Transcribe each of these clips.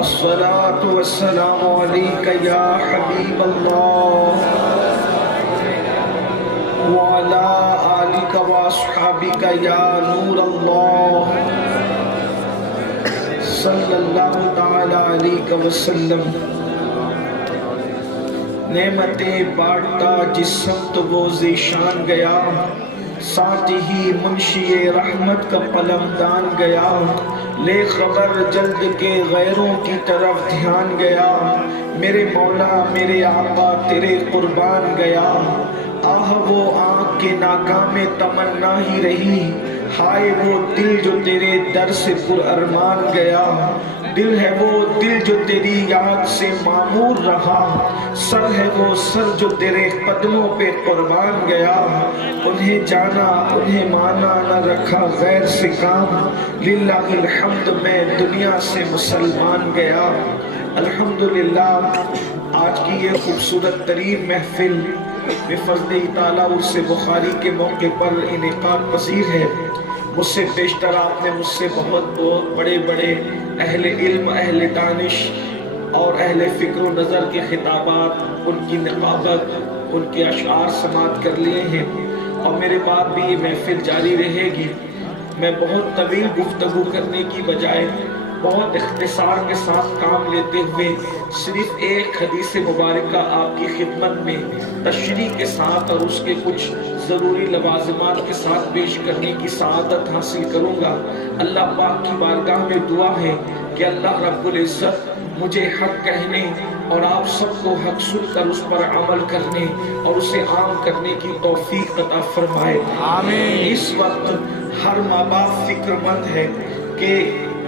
الصلاة والسلام عليك يا حبيب الله وعلى آلك وأصحابك يا نور الله صلی اللہ تعالی علیہ وسلم۔ نعمتیں بانٹتا جس سمت وہ ذیشان گیا، ساتھ ہی منشی رحمت کا قلمدان گیا، لے خبر جلد کے غیروں کی طرف دھیان گیا، میرے مولا میرے آقا تیرے قربان گیا۔ آہ وہ آنکھ کے ناکام تمنا ہی رہی، ہائے وہ دل جو تیرے در سے پر ارمان گیا، دل ہے وہ دل جو تیری یاد سے معمور رہا، سر ہے وہ سر جو تیرے قدموں پہ قربان گیا، انہیں جانا انہیں مانا نہ رکھا غیر سے کام، للہ الحمد میں دنیا سے مسلمان گیا۔ الحمدللہ آج کی یہ خوبصورت ترین محفل بفضل تعالیٰ عرس بخاری کے موقع پر انعقاد پذیر ہے۔ مجھ سے بیشتر آپ نے مجھ سے بہت بڑے بڑے اہل علم، اہل دانش اور اہل فکر و نظر کے خطابات، ان کی نقابت، ان کے اشعار سماعت کر لیے ہیں، اور میرے بعد بھی یہ محفل جاری رہے گی۔ میں بہت طویل گفتگو کرنے کی بجائے بہت اختصار کے ساتھ کام لیتے ہوئے صرف ایک حدیث مبارکہ آپ کی خدمت میں تشریح کے ساتھ اور اس کے کچھ ضروری لوازمات کے ساتھ پیش کرنے کی سعادت حاصل کروں گا۔ اللہ پاک کی بارگاہ میں دعا ہے کہ اللہ رب العزت مجھے حق کہنے اور آپ سب کو حق سن کر اس پر عمل کرنے اور اسے عام کرنے کی توفیق عطا فرمائے، آمین۔ اس وقت ہر ماں باپ فکر مند ہے کہ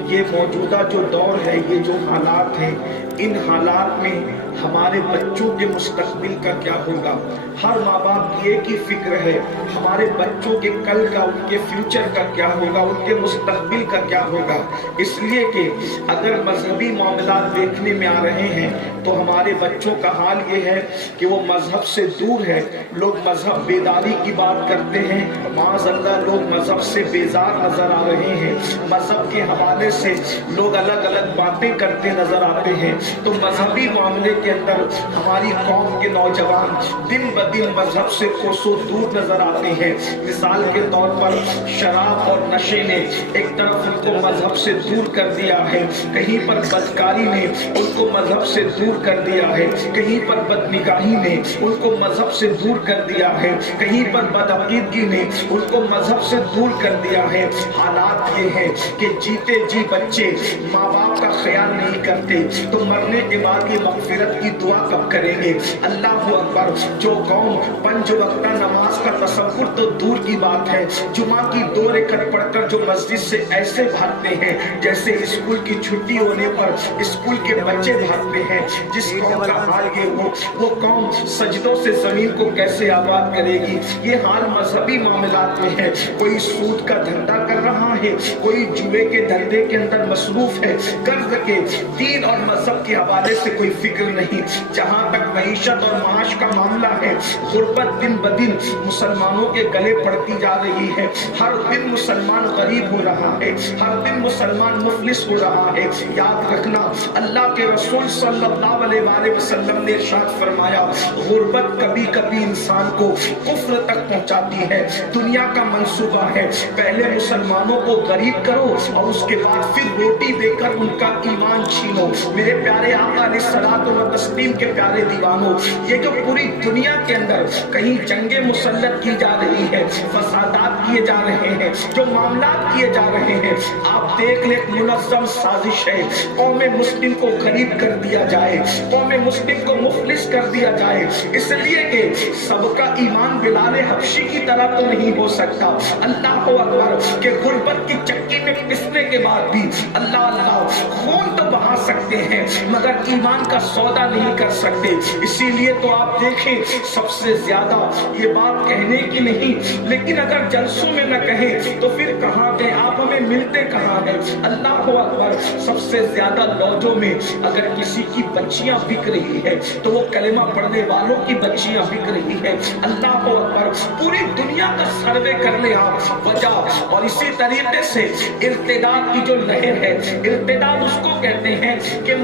یہ موجودہ جو دور ہے، یہ جو حالات ہیں، ان حالات میں ہمارے بچوں کے مستقبل کا کیا ہوگا۔ ہر ماں باپ کی ایک ہی فکر ہے، ہمارے بچوں کے کل کا، ان کے فیوچر کا کیا ہوگا، ان کے مستقبل کا کیا ہوگا۔ اس لیے کہ اگر مذہبی معاملات دیکھنے میں آ رہے ہیں تو ہمارے بچوں کا حال یہ ہے کہ وہ مذہب سے دور ہے۔ لوگ مذہب بیداری کی بات کرتے ہیں، معاذ اللہ لوگ مذہب سے بیزار نظر آ رہے ہیں، مذہب کے حوالے سے لوگ الگ الگ باتیں کرتے نظر آتے ہیں۔ تو مذہبی معاملے کے اندر ہماری قوم کے نوجوان دن بدن مذہب سے کوسوں دور نظر آتے ہیں۔ مثال کے طور پر شراب اور نشے نے ایک طرف ان کو مذہب سے دور کر دیا ہے، کہیں پر بدکاری نے ان کو مذہب سے دور کر دیا ہے، کہیں پر بدنگاہی نے ان کو مذہب سے دور کر دیا ہے، کہیں پر بدعقیدگی نے ان کو مذہب سے دور کر دیا ہے۔ حالات یہ ہے کہ جیتے جی بچے ماں باپ کا خیال نہیں کرتے تو مرنے کے بعد یہ مغفرت کی دعا کب کریں گے۔ اللہ اکبر۔ جو قوم پنج وقتہ نماز کا تصور تو دور کی بات ہے، جمعہ کی 2 رکعت پڑھ کر جو مسجد سے ایسے بھاگتے ہیں جیسے اسکول کی چھٹی ہونے پر اسکول کے بچے بھاگتے ہیں، جس قوم کا حال یہ ہو وہ قوم سجدوں سے زمین کو کیسے آباد کرے گی۔ یہ حال مذہبی معاملات میں ہے۔ کوئی سود کا دھندا کر رہا ہے، کوئی جوئے کے دھندے کے اندر مصروف ہے، قرض کے، دین اور مذہب کے حوالے سے کوئی فکر نہیں۔ جہاں تک معیشت اور معاش کا معاملہ ہے، غربت دن بدن مسلمانوں کے گلے پڑتی جا رہی ہے۔ ہر دن مسلمان غریب ہو رہا ہے، ہر دن مسلمان مفلس ہو رہا ہے۔ یاد رکھنا اللہ کے رسول صلی اللہ علیہ وآلہ وسلم نے ارشاد فرمایا، غربت کبھی کبھی انسان کو کفر تک پہنچاتی ہے۔ دنیا کا منصوبہ ہے پہلے مسلمانوں کو غریب کرو اور اس کے بعد پھر روٹی دے کر ان کا ایمان چھینو۔ میرے پیارے آقا علیہ الصلوۃ والتسلیم کے پیارے دیوانوں، یہ جو پوری دنیا کے اندر کہیں جنگیں مسلط کی جا رہی ہے، فسادات کیے جا رہے ہیں، جو معاملات کیے جا رہے ہیں، آپ دیکھ لیں منظم سازش ہے۔ قوم مسلم کو غریب کر دیا جائے، قوم مسلم کو مفلس کر دیا جائے، اس لیے کہ سب کا ایمان بلال حبشی کی طرح تو نہیں ہو سکتا۔ اللہ اکبر کہ غربت کی چکی میں پسنے کے بعد بھی اللہ اللہ خون تو بہا سکتے ہیں مگر ایمان کا سودا نہیں کر سکتے۔ اسی لیے تو آپ دیکھیں سب سے زیادہ یہ بات کہنے کی نہیں، لیکن اگر جلسوں میں نہ کہیں تو پھر کہاں گئے آپ، ہمیں ملتے کہاں ہیں۔ اللہ اکبر سب سے زیادہ لوجوں میں اگر کسی کی بچیاں بک رہی ہے تو وہ کلمہ پڑھنے والوں کی بچیاں بک رہی ہے۔ اللہ اکبر پوری دنیا کا سروے کر لیں آپ وجہ، اور اسی طریقے سے ارتداد کی جو لہر ہے، ارتداد اس کو کہتے ہیں کہ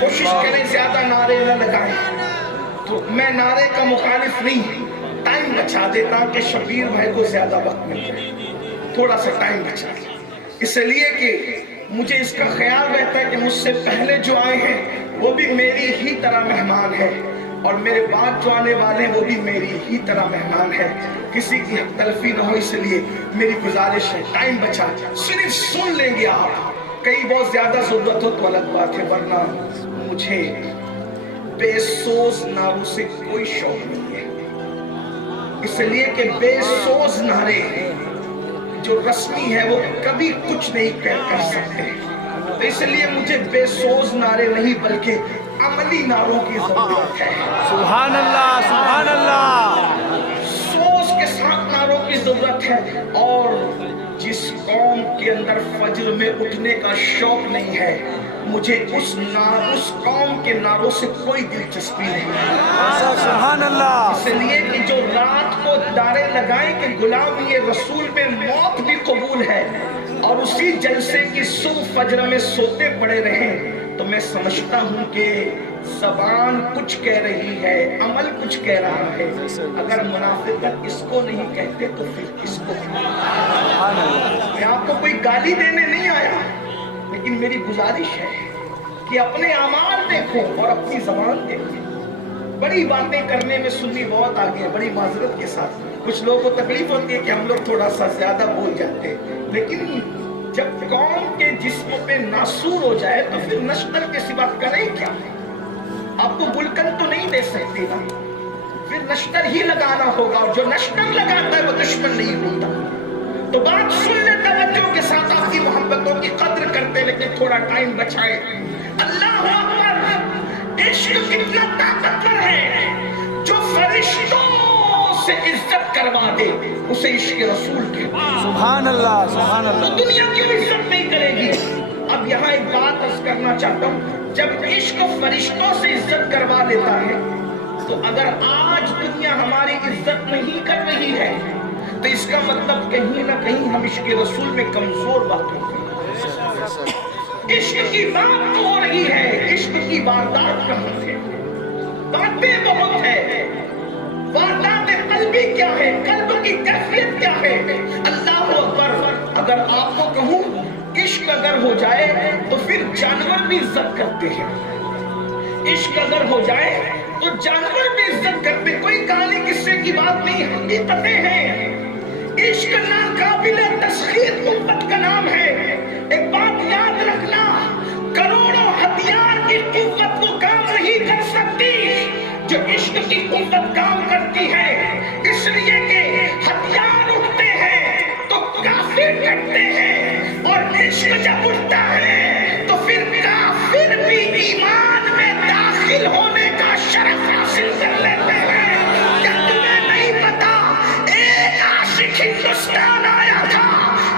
کوشش کریں زیادہ نعرے نہ لگائیں. تو میں نعرے کا مخالف نہیں، ٹائم بچا دیتا کہ شبیر بھائی کو زیادہ وقت مل جائے، تھوڑا سا ٹائم بچا دیں، اس لیے کہ مجھے اس کا خیال رہتا ہے کہ مجھ سے پہلے جو آئے ہیں وہ بھی میری ہی طرح مہمان ہے، اور میرے بعد جو آنے والے ہیں وہ بھی میری ہی طرح مہمان ہے. کسی کی حق تلفی نہ ہو، اس لیے میری گزارش ہے ٹائم بچا، صرف سن لیں گے آپ. کئی بہت زیادہ ضرورت ہو تو الگ بات ہے، ورنہ مجھے بے سوز نعروں سے کوئی شوق نہیں ہے، اس لیے کہ بے سوز نعرے جو رسمی ہے وہ کبھی کچھ نہیں کر سکتے. تو اس لیے مجھے بے سوز نعرے نہیں بلکہ عملی نعروں کی ضرورت ہے. سبحان اللہ، سبحان اللہ. سوز کے ساتھ نعروں کی ضرورت ہے. اور جس قوم کے اندر فجر میں اٹھنے کا شوق نہیں ہے، مجھے اس قوم کے نعروں سے کوئی دلچسپی نہیں ہے. سبحان اللہ. اس لیے کہ جو رات کو نعرے لگائیں کہ غلامی رسول میں موت بھی قبول ہے، اور اسی جلسے کی صبح فجر میں سوتے پڑے رہیں، تو میں سمجھتا ہوں کہ زبان کچھ کہہ رہی ہے، عمل کچھ کہہ رہا ہے. اگر منافقت اس کو نہیں کہتے تو پھر کس کو؟ میں آپ کو کوئی گالی دینے نہیں آیا، لیکن میری گزارش ہے کہ اپنے اعمال دیکھو اور اپنی زبان دیکھو. بڑی باتیں کرنے میں سنی بہت آگے ہے، بڑی معذرت کے ساتھ. کچھ لوگوں کو تکلیف ہوتی ہے کہ ہم لوگ تھوڑا سا زیادہ بول جاتے ہیں، لیکن جب قوم کے جسم پہ ناسور ہو جائے تو پھر نشتر کے سوا کریں کیا؟ آپ کو گلکن تو نہیں دے سکتے نا، پھر نشتر ہی لگانا ہوگا، اور جو نشتر لگاتا ہے وہ دشمن نہیں ہوتا. تو بات سن لے توجہ کے ساتھ، آپ کی محبتوں کی قدر کرتے لیکن تھوڑا ٹائم بچائے. اللہ اکبر. عشق کتنا طاقتور ہے، جو فرشتوں سے عزت کروا دے اسے عشق رسول کے. سبحان اللہ، سبحان اللہ. تو دنیا کیوں عزت نہیں کرے گی؟ اب یہاں ایک بات عرض کرنا چاہتا ہوں، جب عشق فرشتوں سے عزت کروا لیتا ہے، تو اگر آج دنیا ہماری عزت نہیں کر رہی ہے تو اس کا مطلب کہیں نہ کہیں ہم عشق رسول میں کمزور واقع ہیں. عشق کی بات تو ہو رہی ہے، عشق کی واردات کہاں ہے؟ باتیں بہت ہے، واردات قلبی کیا ہے، قلب کی کیفیت کیا ہے؟ اللہ اکبر. اگر آپ کو کہوں عشق اگر ہو جائے تو پھر جانور بھی عزت کرتے ہیں. عشق اگر ہو جائے تو جانور بھی عزت کرتے. کوئی کہانی قصے کی بات نہیں، حقیقتیں ہیں. عشق ناقابل تسخیر امت کا نام ہے. ایک بات یاد رکھنا، کروڑوں ہتھیار کی قوت وہ کام نہیں کر سکتی جو عشق کی قوت کام کرتی ہے. اس لیے کہ ہتھیار اٹھتے ہیں تو کافر کٹتے ہیں، اور عشق جب اٹھتا ہے تو پھر کافر بھی ایمان میں داخل ہونے کا شرف حاصل کر لیتے ہیں. کیا تمہیں نہیں پتا ایک عاشق ہندوستان آیا تھا،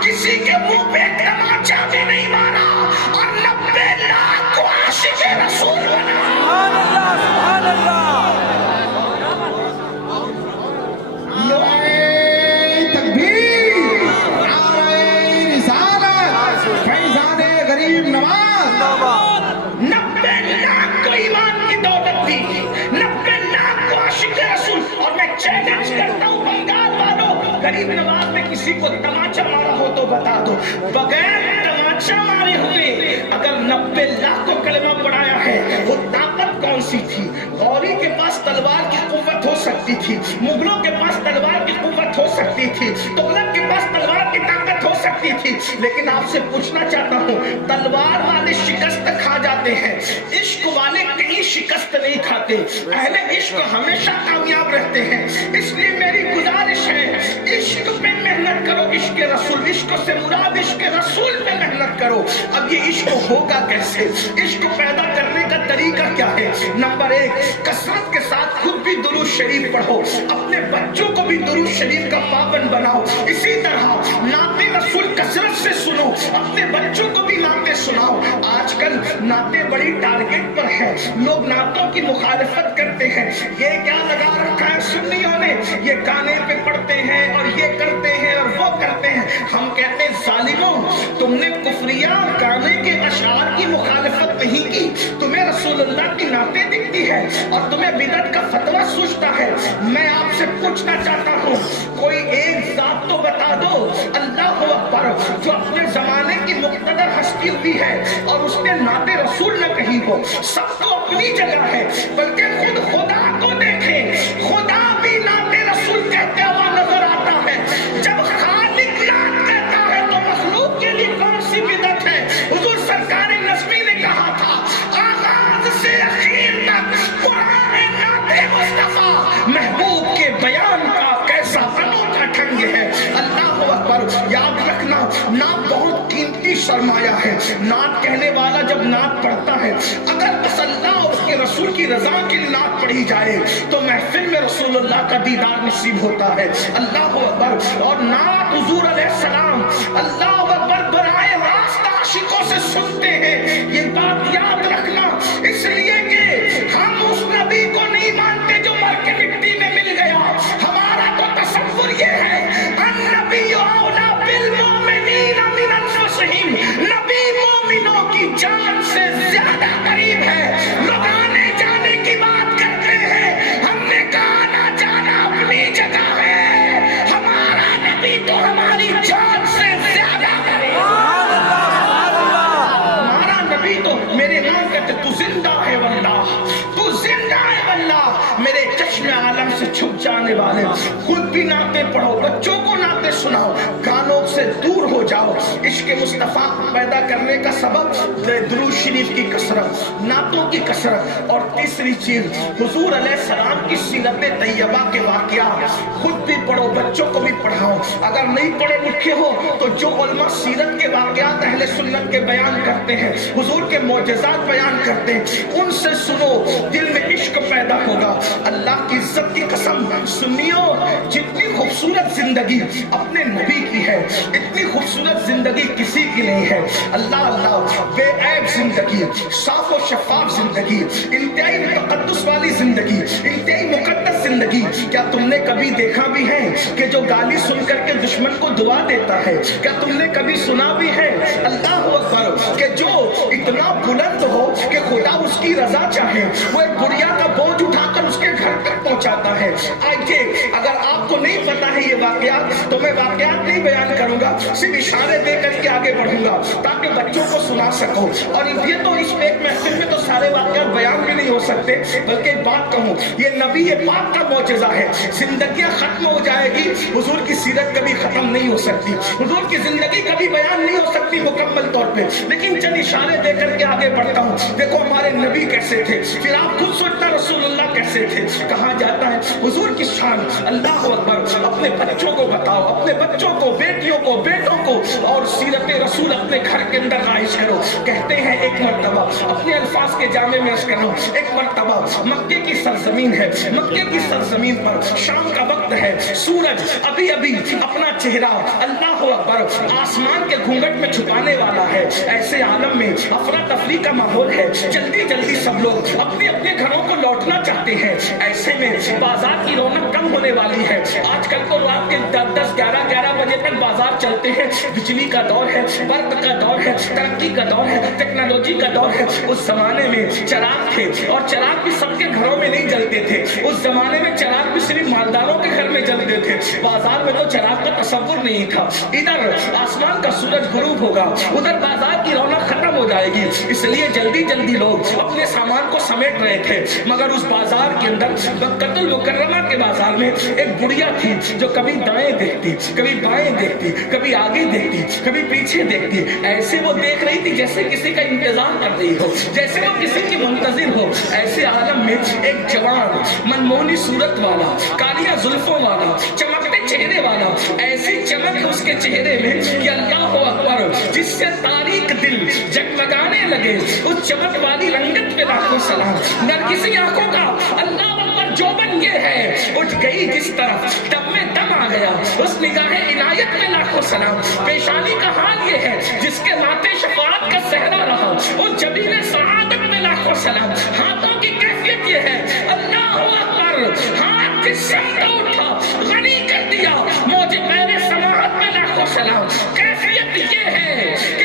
کسی کے منہ پہ تماچا بھی نہیں مارا، اور 90 لاکھ کو عاشق رسول بنا. سبحان اللہ، سبحان اللہ. تکبیر، نعرہ رسالت، فیضان غریب نواز. 90 لاکھ کو ایمان کی دولت دی، 90 لاکھ کو عاشق رسول. اور میں چیلنج کرتا ہوں بنگال والوں، غریب نواز میں کسی کو تماچا مارا ہو تو بتا دو. بغیر تماچا مارے ہوئے اگر 90 لاکھ کو کلمہ پڑھایا ہے، وہ طاقت کون سی تھی؟ غوری کے پاس تلوار کی قوت ہو سکتی تھی، مغلوں کے پاس تلوار کی قوت ہو سکتی تھی، تغلق کے پاس تلوار کی طاقت ہو سکتی تھی. لیکن آپ سے پوچھنا چاہتا ہوں، تلوار والے شکست کھا جاتے ہیں، عشق والے کہیں شکست نہیں کھاتے. اہل عشق ہمیشہ کامیاب رہتے ہیں. اس لیے میری گزارش ہے، عشق پہ محنت کرو. عشق رسول، عشق سے مراد عشق رسول پہ محنت کرو. اب یہ عشق ہوگا کیسے؟ عشق پیدا کرنے کا طریقہ کیا ہے؟ نمبر 1، کثرت کے ساتھ خود بھی درود شریف پڑھو، اپنے بچوں کو بھی درود شریف کا پابند بناؤ. اسی طرح نعت رسول کثرت سے سنو، اپنے بچوں کو بھی نعتیں سناؤ. آج کل نعتیں بڑی ٹارگٹ پر ہیں، لوگ نعتوں کی مخالفت کرتے ہیں. یہ کیا لگا رکھا ہے سنیوں نے، یہ گانے پہ پڑھتے ہیں اور یہ کرتے ہیں اور وہ کرتے ہیں. ہم کہتے ہیں ظالموں، تم تم نے کفریہ گانے کے اشعار کی مخالفت نہیں کی، تمہیں رسول اللہ کی نعتیں دکھتی ہے اور تمہیں بدعت کا فتویٰ سوچتا ہے۔ میں آپ سے پوچھنا چاہتا ہوں، کوئی ایک ذات تو بتا دو، اللہ اکبر، جو اپنے زمانے کی مقتدر ہستی ہوئی ہے اور اس نے نعت رسول نہ کہی ہو۔ سب تو اپنی جگہ ہے، بلکہ خود خدا کو دیکھیں، خدا بھی نعت رسول کہتے ہوا نظر آتا ہے۔ جب خالق یاد کہتا ہے تو مخلوق کے لیے کون سی بدعت ہے؟ حضور سرکار نظمی نے کہا تھا، آغاز سے اخیر تک قرآن نعت مصطفیٰ محبوب کے بیان کا کیسا انوکھا ڈھنگ ہے۔ اللہ اکبر، یاد رکھنا، نعت بہت قیمتی سرمایہ ہے۔ نعت کہنے والا جب نعت پڑھتا ہے، اگر بس اللہ اور اس کے رسول کی رضا کے لیے نعت پڑھی جائے تو محفل میں رسول اللہ کا دیدار نصیب ہوتا ہے۔ اللہ اکبر، اور نعت حضور علیہ السلام اللہ اکبر براہ راست عاشقوں سے سنتے ہیں۔ یہ بات یاد رکھنا، اس لیے کہ ہم اس نبی کو نہیں مانتے جو مر کے مٹی میں مل گیا۔ ہمارا تو تصور یہ ہے، النبی اولیٰ بالمؤمنین من انفسہم، نبی مومنوں کی جان سے زیادہ قریب ہے۔ لوگ آنے جانے کی بات کرتے ہیں، ہم نے کہا آنا جانا اپنی جگہ ہے، ہمارا نبی تو ہماری جان سے زیادہ قریب ہے۔ ہمارا نبی تو، میرے امام کہتے تو زندہ ہے واللہ، تو زندہ ہے واللہ، میرے چشم عالم سے چھپ جانے والے۔ خود بھی نعتیں پڑھو، بچوں کو نعتیں سناؤ، گانوں سے دور ہو جاؤ۔ عشق مصطفیٰ پیدا کرنے کا سبب درود شریف کی کثرت، نعتوں کی کثرت، اور تیسری چیز حضور علیہ السلام کی سیرت طیبہ کے واقعات۔ خود بھی پڑھو، بچوں کو بھی پڑھاؤ۔ اگر نہیں پڑھے لکھے ہو تو جو علماء سیرت کے واقعات اہل سنت کے بیان کرتے ہیں، حضور کے معجزات بیان کرتے ہیں، ان سے سنو، دل میں عشق پیدا ہوگا۔ اللہ کی عزت کی قسم، سنیو، جتنی خوبصورت زندگی اپنے نبی کی ہے، اتنی خوبصورت زندگی کسی کی نہیں ہے۔ اللہ اللہ، بے عیب زندگی، صاف و شفاف زندگی، انتہائی تقدس والی زندگی، انتہائی مقدس زندگی۔ کیا تم نے کبھی دیکھا بھی ہے کہ جو گالی سن کر کے دشمن کو دعا دیتا ہے؟ کیا تم نے کبھی سنا بھی ہے، اللہ اکبر، کہ جو اتنا بلند ہو کہ خدا اس کی رضا چاہے، وہ ایک گڑیا کا بوجھ اٹھا کر اس کے گھر تک پہنچاتا ہے؟ آئیے، اگر آپ کو نہیں پتا ہے یہ واقعات تو میں واقعات نہیں بیان کروں گا، صرف اشارے دے کر کے آگے بڑھوں گا تاکہ بچوں کو سنا سکوں۔ اور یہ تو اس ایک محفل میں تو سارے واقعات بیان بھی نہیں ہو سکتے، بلکہ ایک بات کہوں، یہ نبی پاک کا معجزہ ہے۔ زندگیاں ختم ہو جائے گی، حضور کی سیرت کبھی ختم نہیں ہو سکتی، حضور کی زندگی کبھی بیان نہیں ہو سکتی مکمل طور پہ، لیکن چند اشارے دے کر کے آگے بڑھتا ہوں۔ دیکھو ہمارے نبی کیسے تھے، پھر آپ خود سوچنا رسول اللہ کیسے تھے۔ کہا جاتا ہے حضور کی شان، اللہ اکبر، اپنے بچوں کو بتاؤ، اپنے بچوں کو، بیٹیوں کو، بیٹوں کو، اور سیرت رسول اپنے گھر کے اندر رائج کرو۔ کہتے ہیں ایک مرتبہ، اپنے الفاظ کے جامع میں عرض کر رہا ہوں، ایک مرتبہ مکے کی سرزمین ہے، مکے کی سرزمین پر شام کا وقت ہے، سورج ابھی ابھی اپنا چہرہ اللہ اکبر آسمان کے گھونگٹ میں چھپانے والا ہے۔ ایسے عالم میں افراتفری کا ماحول ہے، جلدی جلدی سب لوگ اپنے اپنے گھروں کو لوٹنا چاہتے ہیں۔ ایسے میں بازار کی رونق کم ہونے والی ہے۔ آج کل تو رات کے 10-11 بجے تک بازار چلتے ہیں، بجلی کا دور ہے، برق کا دور ہے، ترقی کا دور ہے، ٹیکنالوجی کا دور ہے۔ اس زمانے میں چراغ تھے، اور چراغ بھی سب کے گھروں میں نہیں جلتے تھے۔ اس زمانے میں چراغ بھی صرف مالداروں کے گھر میں جلتے تھے، بازار میں تو چراغ کا تصور نہیں تھا۔ ادھر آسمان کا سورج غروب ہوگا، ادھر بازار کی رونق ختم ہو جائے گی، اس لیے جلدی جلدی لوگ اپنے سامان کو سمیٹ رہے تھے۔ مگر اس بازار کے اندر، مکۃ المکرمہ کے بازار میں، ایک بڑھیا تھی جو کبھی دائیں دیکھتی، کبھی بائیں دیکھتی، کبھی آگے دیکھتی، کبھی پیچھے دیکھتی۔ ایسے وہ دیکھ رہی تھی جیسے کسی کا انتظار کر رہی ہو، جیسے وہ کسی کی منتظر ہو۔ ایسے عالم میں ایک جوان، منموہنی صورت والا، کالیاں زلفوں والا، چمکتے چہرے والا، ایسی چمک اس کے چہرے میں کہ اللہ اکبر، جس سے تاریک دل جگمگانے لگے، اس چمک والی رنگت پہ لاکھوں سلام۔ نرگسی آنکھوں کا اللہ اکبر جوبن یہ ہے، اٹھ گئی جس طرف دم میں دم آ گیا، اس نگاہ عنایت میں لاکھوں سلام۔ پیشانی کا حال یہ ہے جس کے ماتھے شفاعت کا صحرا رہا، اس جبین سعادت میں لاکھوں سلام۔ ہاتھوں کی کیفیت یہ ہے، اللہ اکبر، ہاتھ جس سمت اٹھا غنی کر دیا، موج میرے سماعت میں لاکھوں سلام۔ کیفیت یہ ہے کہ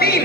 3,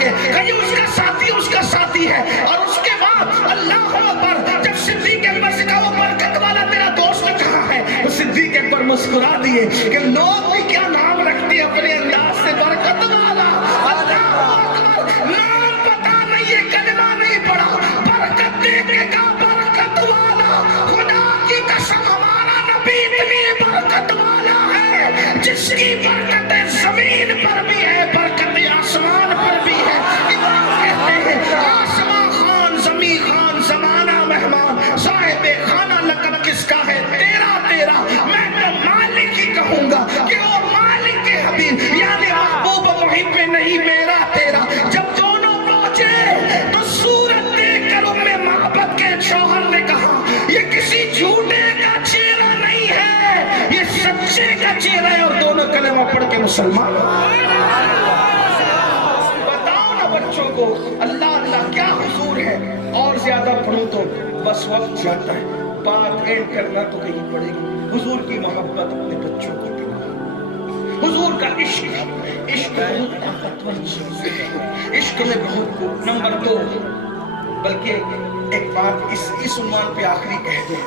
ہے کہ یہ اس کا ساتھی ہے. اور اس کے بعد اللہ اکبر جب صدیق اکبر سے کہا وہ برکت والا تیرا دوست کہاں ہے, تو صدیق اکبر مسکرا دیے کہ لوگ بھی کیا نام رکھتے ہیں اپنے انداز سے, برکت والا. اللہ اکبر, نام پتا نہیں ہے, کلمہ نہیں پڑھا, برکت دے کے کہا برکت والا. خدا کی قسم ہمارا نبی اتنی برکت والا ہے جس کی برکت زمین پر بھی ہے, برکت آسمان پر بھی ہے. امام کہتے ہیں آسمان خان زمین خان زمانہ مہمان, صاحب خانہ لقب کس کا ہے, تیرا تیرا. میں تو مالک ہی کہوں گا کہ وہ مالک کے حبیب یعنی محبوب محب نہیں میرا تیرا. جب دونوں پہنچے تو صورت دیکھ کر محبت کے شوہر نے کہا یہ کسی جھوٹے کا چہرہ نہیں ہے, یہ سچے کا چہرہ ہے. اور دونوں کلمہ پڑھ کے مسلمان. بتاؤ نا بچوں کو اللہ اللہ کیا حضور ہے. اور زیادہ پڑھوں تو بس وقت جاتا ہے, بات اینڈ کرنا تو کہیں پڑے گی. حضور کی محبت اپنے بچوں کو دلاؤ. حضور کا عشق بہت طاقتور چیز ہے. عشق میں بہت. نمبر 2, بلکہ ایک بات اس عنوان پہ آخری کہہ دیں,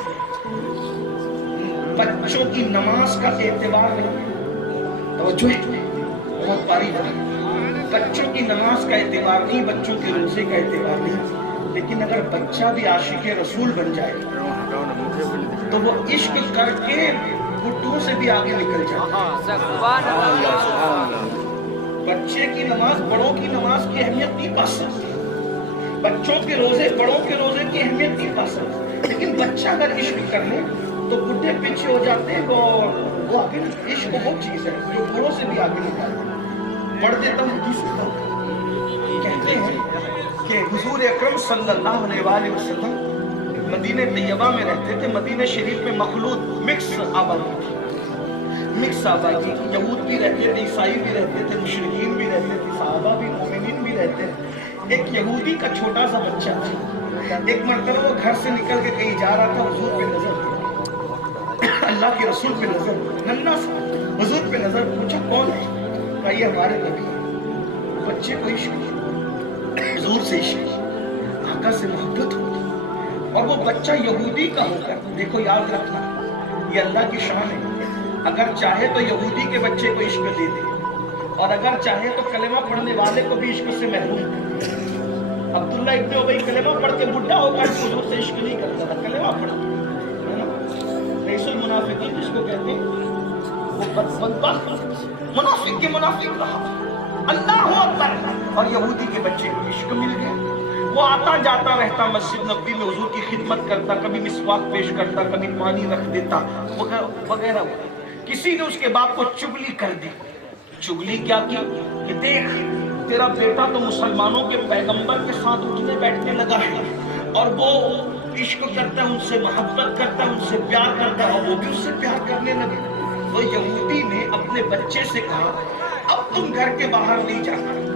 بچوں کی نماز کا اعتبار نہیں. توجہ ہے, بہت باری بات. بچوں کی نماز کا اعتبار نہیں, بچوں کے روزے کا اعتبار نہیں. لیکن اگر بچہ بھی عاشق رسول بن جائے تو وہ عشق کر کے بڈھوں سے بھی آگے نکل جاتا ہے. بچے کی نماز بڑوں کی نماز کی اہمیت نہیں پا سکتی, بچوں کے روزے بڑوں کے روزے کی اہمیت نہیں پا سکتی. لیکن بچہ اگر عشق کر لے تو بڈھے پیچھے ہو جاتے ہیں, اور وہ آگے. عشق وہ چیز ہے جو بڑوں سے بھی آگے نکالتا ہے. پڑھ دیتا ہوں حدیث کہتے ہیں کہ حضور اکرم صلی اللہ علیہ وآلہ وسلم مدینہ طیبہ میں رہتے تھے. مدینہ شریف میں مخلوط مکس آبادی تھی. یہود بھی رہتے تھے, عیسائی بھی رہتے تھے, مشرکین بھی رہتے تھے, صحابہ بھی, مومنین بھی رہتے تھے. ایک یہودی کا چھوٹا سا بچہ تھا. ایک مرتبہ وہ گھر سے نکل کے کہیں جا رہا تھا, حضور پہ نظر, اللہ کے رسول پہ نظر, ننھا سا حضور پہ نظر. پوچھا کون ہے, کہا یہ ہمارے نبی. بچے کو عشق, حضور سے عشق, آقا سے محبت ہوتی. اور وہ بچہ یہودی کا ہو کر, دیکھو یاد رکھنا یہ اللہ کی شان ہے, اگر چاہے تو یہودی کے بچے کو عشق دے دے, اور اگر چاہے تو کلمہ پڑھنے والے کو بھی عشق سے محروم کر. عبداللہ ابن ابی کلمہ پڑھ کے بڈھا ہو کر حضور سے عشق نہیں کرتا تھا, کلمہ پڑھتا. رئیس المنافقین جس کو کہتے ہیں, وہ بدبخت منافق کے منافق رہا. اللہ اکبر. اور یہودی کے بچے کو عشق مل گیا. وہ آتا جاتا رہتا, مسجد نبوی میں حضور کی خدمت کرتا, کبھی مسواک پیش کرتا, کبھی پانی رکھ دیتا وغیرہ. کسی نے اس کے باپ کو چگلی کر دی. چگلی کیا کی کہ دیکھ تیرا بیٹا تو مسلمانوں کے پیغمبر کے ساتھ اٹھنے بیٹھنے لگا ہے, اور وہ عشق کرتا ہے, ان سے محبت کرتا ہے, ان سے پیار کرتا ہے, اور وہ بھی اس سے پیار کرنے لگے. تو یہودی نے اپنے بچے سے کہا اب تم گھر کے باہر نہیں جا سکتے,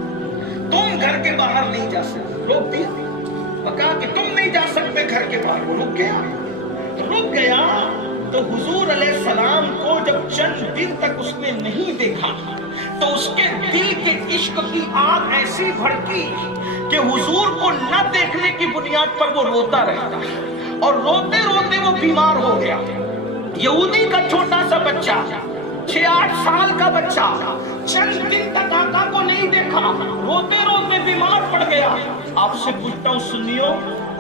تم گھر کے باہر نہیں جا سکتے. روک دیا اور کہا کہ تم نہیں جا سکتے گھر کے باہر. وہ رک گیا. تو حضور علیہ السلام کو جب چند دن تک اس نے نہیں دیکھا تو اس کے دل کے عشق کی آگ ایسی بھڑکی کہ حضور کو نہ دیکھنے کی بنیاد پر وہ روتا رہتا, اور روتے روتے وہ بیمار ہو گیا. یہودی کا چھوٹا سا بچہ, 6-8 سال کا بچہ, چند دن تک آقا کو نہیں دیکھا, روتے روتے بیمار پڑ گیا. آپ سے پوچھتا ہوں سنیو,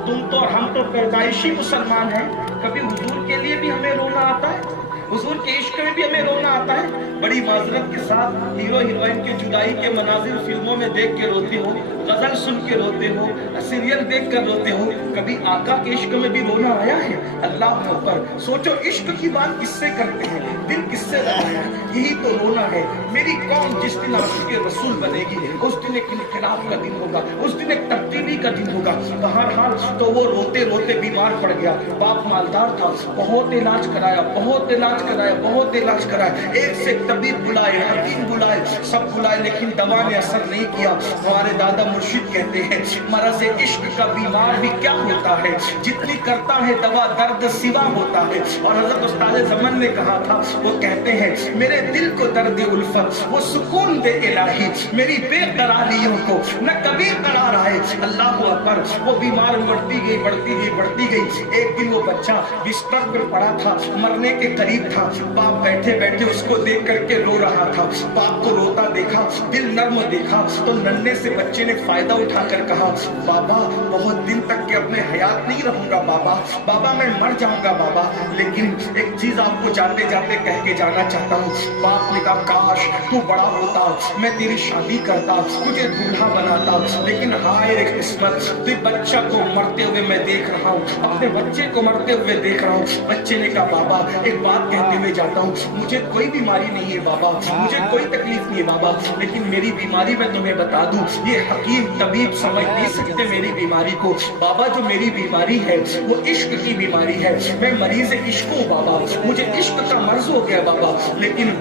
تم تو اور ہم تو پیدائشی مسلمان ہیں, کبھی حضور کے لیے بھی ہمیں رونا آتا ہے, حضور کے عشق میں بھی ہمیں رونا آتا ہے. بڑی معذرت کے ساتھ ہیرو ہیروئن کی جدائی کے مناظر فلموں میں دیکھ کے روتے ہو, غزل سن کے روتے ہو, سیریل دیکھ کر روتے ہو, کبھی آقا کے عشق میں بھی رونا آیا ہے؟ اللہ اکبر. سوچو عشق کی بات کس سے کرتے ہیں, دل کس سے لگایا ہے, یہی تو رونا ہے. میری قوم جس دن عاشق رسول بنے گی اس دن ایک انقلاب کا دن ہوگا, اس دن ایک تبدیلی کا دن ہوگا. بہرحال تو وہ روتے روتے بیمار پڑ گیا. باپ مالدار تھا, بہت علاج کرایا, بہت علاج علاج کرایا، بہت علاج کرایا، ایک سے ایک طبیب بلائے، حکیم بلائے، سب بلائے، لیکن دوا نے اثر نہیں کیا۔ ہمارے دادا مرشد کہتے ہیں مرض عشق کا بیمار بھی کیا ہوتا ہے، جتنی کرتا ہے دوا درد سوا ہوتا ہے۔ اور حضرت استاد زمن نے کہا تھا، وہ کہتے ہیں میرے دل کو درد الفت وہ سکون دے الہی، میری بے قراریوں کو نہ کبھی قرار آئے۔ اللہ اکبر، وہ بیمار بڑھتی گئی بڑھتی گئی بڑھتی گئی۔ ایک دن وہ بچہ بستر پر پڑا تھا، مرنے کے قریب تھا، باپ بیٹھے بیٹھے اس کو دیکھ کر کے رو رہا تھا۔ باپ کو روتا دیکھا، دل نرم دیکھا، تو ننھے سے بچے نے فائدہ اٹھا کر کہا، بابا بہت دن تک کے اپنے حیات نہیں رہوں گا بابا، بابا میں مر جاؤں گا بابا، لیکن ایک چیز آپ کو جاتے جاتے کہہ کے جانا چاہتا ہوں۔ باپ نے کہا کاش تو بڑا ہوتا، میں تیری شادی کرتا، تجھے دولہا بناتا، لیکن ہائے رے قسمت، تو بچہ کو مرتے ہوئے میں دیکھ رہا ہوں، اپنے بچے کو مرتے ہوئے دیکھ رہا ہوں۔ بچے نے کہا بابا ایک بات کہتے ہوئے جاتا ہوں، مجھے کوئی بیماری نہیں ہے بابا، مجھے کوئی تکلیف نہیں ہے بابا، لیکن میری بیماری میں تمہیں بتا دوں، یہ حکیم طبیب سمجھ نہیں سکتے میری بیماری کو۔ بابا جو میری بیماری ہے وہ عشق کی بیماری ہے، میں مریض عشق ہوں بابا، مجھے عشق کا مرض ہو گیا بابا، لیکن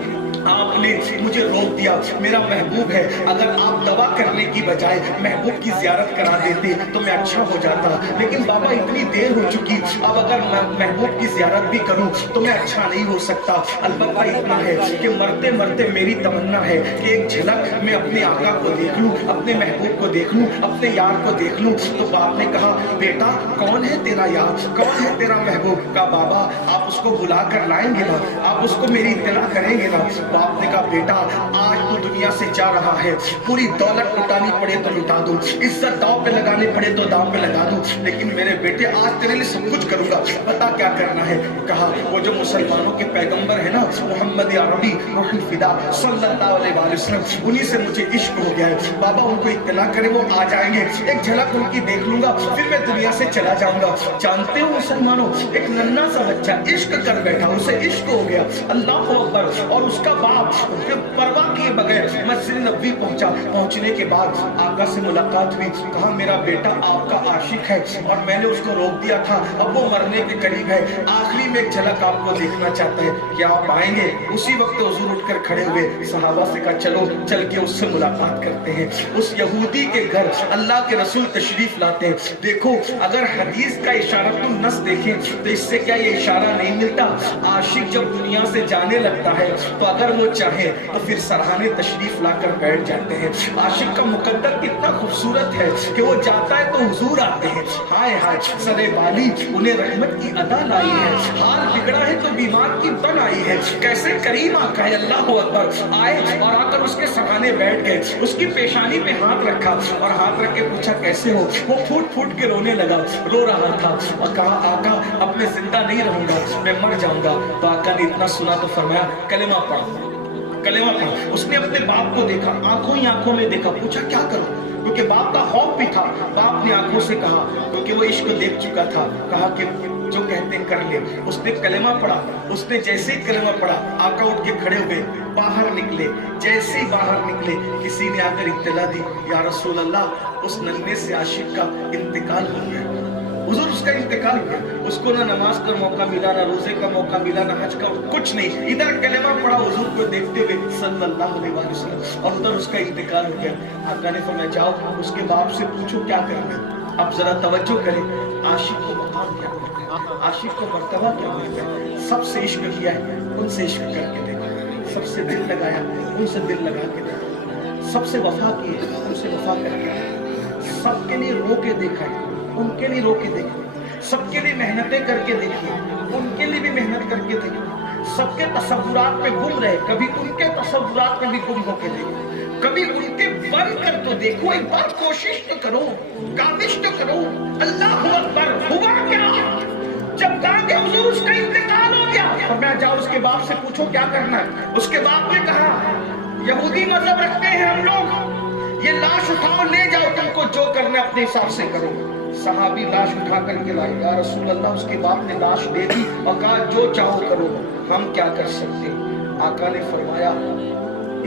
آپ نے مجھے روک دیا، میرا محبوب ہے، اگر آپ دوا کرنے کی بجائے محبوب کی زیارت کرا دیتے تو میں اچھا ہو جاتا، لیکن بابا اتنی دیر ہو چکی، اب اگر میں محبوب کی زیارت بھی کروں تو میں اچھا نہیں ہو سکتا، البتہ اتنا ہے کہ مرتے مرتے میری تمنا ہے کہ ایک جھلک میں اپنے آقا کو دیکھ لوں، اپنے محبوب کو دیکھ لوں، اپنے یار کو دیکھ لوں۔ تو باپ نے کہا بیٹا کون ہے تیرا یار، کون ہے تیرا محبوب؟ کہا بابا آپ اس کو بلا کر لائیں گے نا، آپ اس کو میری اطلاع کریں گے نا۔ باپ نے کہا بیٹا آج تو دنیا سے جا رہا ہے، پوری دولت لٹانی پڑے تو لٹا دوں، عزت داؤ پہ لگانی پڑے تو داؤ پہ لگا دوں، لیکن میرے بیٹے آج تیرے لیے سب کچھ کروں گا، پتا کیا کرنا ہے؟ کہا وہ جو مسلمانوں کے پیغمبر ہیں نا محمد عربی روح الفدا صلی اللہ علیہ وسلم، انہی سے مجھے عشق ہو گیا ہے، بابا ان کو اطلاع کرے وہ آ جائیں گے، ایک جھلک ان کی دیکھ لوں گا پھر میں دنیا سے چلا جاؤں گا۔ جانتے ہو مسلمانوں ایک ننھا سا بچہ عشق کر بیٹھا، اسے عشق ہو گیا، اللہ اکبر، اور اس کا باپ پرواہ کیے بغیر مسجد نبوی پہنچا، پہنچنے کے بعد آقا سے ملاقات ہوئی، کہا میرا بیٹا آپ کا عاشق ہے اور میں نے اس کو روک دیا تھا، اب وہ مرنے کے قریب ہے، آخری میں ایک جھلک آپ کو دیکھنا چاہتا ہے، کیا آپ آئیں گے؟ اسی وقت حضور اٹھ کر کھڑے ہوئے، صحابہ سے کہا چلو چل کے اس سے ملاقات کرتے ہیں۔ اس یہودی کے گھر اللہ کے رسول تشریف لاتے ہیں۔ دیکھو اگر حدیث کا اشارہ تم نس دیکھیں تو اس سے کیا یہ اشارہ نہیں ملتا، عاشق جب دنیا سے جانے لگتا ہے تو اگر وہ چاہے تو پھر سرحانے تشریف لا کر بیٹھ جاتے ہیں۔ عاشق کا مقدر کتنا خوبصورت ہے کہ وہ جاتا ہے تو حضور آتے ہیں، ہائے ہائے سرے بالی انہیں رحمت کی ادا لائی ہے، حال بگڑا ہے تو بیمار کی بن آئی ہے، کیسے کریم آقا ہے، اللہ اکبر، آئے اور آ کر اس کے سرحانے بیٹھ گئے، اس کی پیشانی پہ ہاتھ رکھا اور ہاتھ رکھ کے پوچھا کیسے ہو؟ وہ پھوٹ پھوٹ کے رونے لگا، رو رہا تھا اور کہا آقا اب میں زندہ نہیں رہوں گا، میں مر جاؤں گا۔ تو آقا نے اتنا سنا تو فرمایا کلمہ پڑھ، کلمہ پڑھ۔ اس نے اپنے باپ کو دیکھا، آنکھوں ہی آنکھوں میں دیکھا، پوچھا کیا کروں؟ کیونکہ باپ کا خوف بھی تھا، باپ نے آنکھوں سے کہا کیونکہ وہ عشق دیکھ چکا تھا، کہا کہ جو کہتے ہیں کر لے۔ اس نے کلمہ پڑھا، اس نے جیسے ہی کلمہ پڑھا آقا اٹھ کے کھڑے ہوئے، باہر نکلے، جیسے ہی باہر نکلے کسی نے آ کر اطلاع دی یا رسول اللہ اس ننھے سے عاشق کا انتقال ہو گیا، حضور اس کا انتقال ہو گیا، اس کو نہ نماز کا موقع ملا، نہ روزے کا موقع ملا، نہ حج کا، کچھ نہیں، ادھر کلمہ پڑھا حضور کو دیکھتے ہوئے صلی اللہ علیہ وسلم، اور ادھر اس کا انتقال ہو گیا۔ آقا نے فرمایا جاؤ اس کے باپ سے پوچھو کیا کرنا ہے۔ اب ذرا توجہ کریں، عاشق کو مقام کیا ملتا ہے، عاشق کو مرتبہ کیا ملتا ہے؟ سب سے عشق کیا ہے ان سے عشق کر کے دیکھو، سب سے دل لگایا ان سے دل لگا کے دیکھو، سب سے وفا کی ہے ان سے وفا کر کے دیکھو، سب کے لیے رو کے دیکھا ہے ان کے لیے رو کے دیکھو، سب کے لیے محنتیں کر کے دیکھیے ان کے لیے بھی محنت کر کے دیکھو، سب کے تصورات میں گم رہے کبھی ان کے تصورات میں بھی گم ہو کے دیکھو، کبھی ان کے بن کر تو دیکھو، ایک بار کوشش تو کرو، کاوش تو کرو۔ اللہ اکبر، ہوا کیا؟ جب کہا کہ حضور اس کا انتقال ہو گیا، فرمایا جاؤ اس کے باپ سے پوچھو کیا کرنا ہے۔ اس کے باپ نے کہا یہودی مذہب رکھتے ہیں ہم لوگ، یہ لاش اٹھاؤ لے جاؤ، تم کو جو کرنا اپنے حساب سے کرو۔ صحابی لاش اٹھا کر کے لائے، یا رسول اللہ اس کے باپ نے لاش دے دی اور کہا جو چاہو کرو، ہم کیا کر سکتے؟ آقا نے فرمایا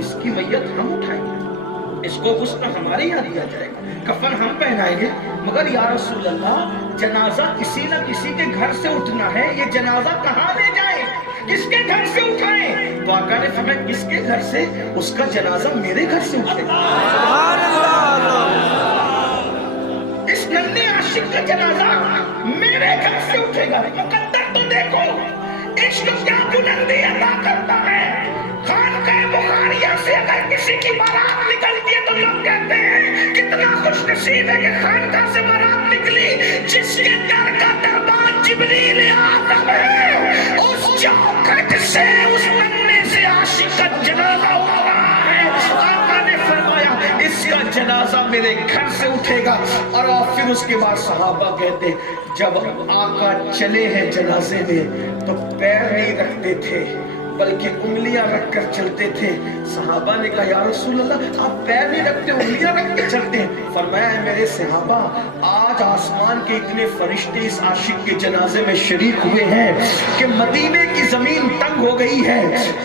اس کی میت ہم اٹھائیں گے، اس کو غسل ہمارے یہاں دیا جائے گا، کفن ہم پہنائیں گے، مگر یا رسول اللہ جنازہ کسی نہ کسی کے گھر سے اٹھنا ہے، یہ جنازہ کہاں لے جائیں؟ کس کے گھر سے اٹھائیں؟ تو آقا نے فرمایا کس کے گھر سے؟ اس کا جنازہ میرے گھر سے اٹھے گا۔ سبحان اللہ۔ اس ننھے عاشق کا جنازہ میرے گھر سے اٹھے گا۔ مقدر تو دیکھو عشق کیا بلندی عطا کرتا ہے۔ خانقاہ بخاریہ سے اگر کسی کی بارات نکلتی ہے تو لوگ کہتے ہیں کتنا خوش نصیب ہے کہ خانقاہ سے بارات نکلی جس کے گھر کا دربان جبریل آدم ہے۔ اس چوکھٹ سے اس ننھے سے عاشق کا جنازہ ہو رہا ہے۔ آقا نے فرمایا اس کا جنازہ میرے گھر سے اٹھے گا۔ اور پھر اس کے بعد صحابہ کہتے جب آقا چلے ہیں جنازے میں تو پیر نہیں رکھتے تھے بلکہ انگلیاں رکھ کر چلتے تھے۔ صحابہ نے کہا یا رسول اللہ آپ پیر نہیں رکھتے انگلیاں رکھ کے چلتے ہیں؟ فرمایا ہے میرے صحابہ آج آسمان کے اتنے فرشتے اس عاشق کے جنازے میں شریک ہوئے ہیں کہ مدینے کی زمین تنگ ہو گئی ہے،